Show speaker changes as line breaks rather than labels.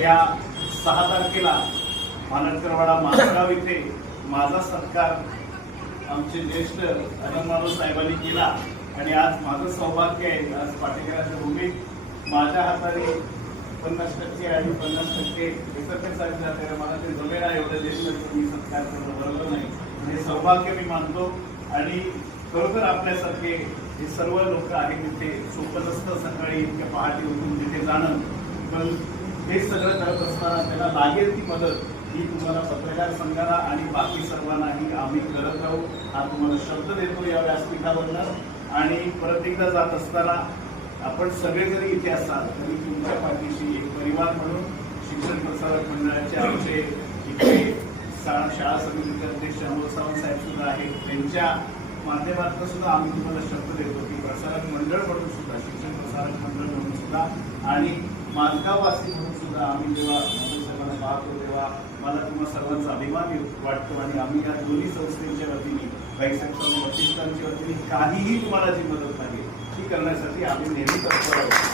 या सहा तारखेला मानकरवाडा मासगाव इथे माझा सत्कार आमचे ज्येष्ठ अनंतमानव साहेबांनी केला. आणि आज माझं सौभाग्य आहे आज पाटेकराच्या भूमीत माझ्या हाताने पन्नास टक्के आणि पन्नास टक्के एकत्र साहेब जाते. मला ते जमेल आहे एवढं ज्येष्ठ मी सत्कार करणं बरोबर नाही. हे सौभाग्य मी मानतो. आणि खरोखर आपल्यासारखे हे सर्व लोक आहेत तिथे सोपं सकाळी इतक्या पहाटे उठून तिथे जाणं. पण हे सगळं करत असताना त्याला लागेल ती मदत ही तुम्हाला पत्रकार संघाला आणि बाकी सर्वांनाही आम्ही करत राहू. हा तुम्हाला शब्द देतो या व्यासपीठावरनं. आणि परत एकदा जात असताना आपण सगळे जरी इथे असाल तरी तुमच्या पाठीशी एक परिवार म्हणून शिक्षण प्रसारक मंडळाचे आमचे इथे शाळा शाळा समितीचे अध्यक्ष अमोल सावंत साहेब सुद्धा आहेत. त्यांच्या माध्यमातून सुद्धा आम्ही तुम्हाला शब्द देतो. की प्रसारक मंडळ म्हणून सुद्धा शिक्षण प्रसारक मंडळ म्हणून सुद्धा. आणि माझगाववासी म्हणून सुद्धा आम्ही जेव्हा अमोल साहेबांना पाहतो तेव्हा मला तुम्हा सर्वांचा अभिमान वाटतो आणि आम्ही या दोन्ही संस्थेच्या वतीने बाईसाहेब वशिष्ठांच्या वतीने काहीही तुम्हाला जी मदत लागेल ती करण्यासाठी आम्ही नेहमी तत्पर आहोत.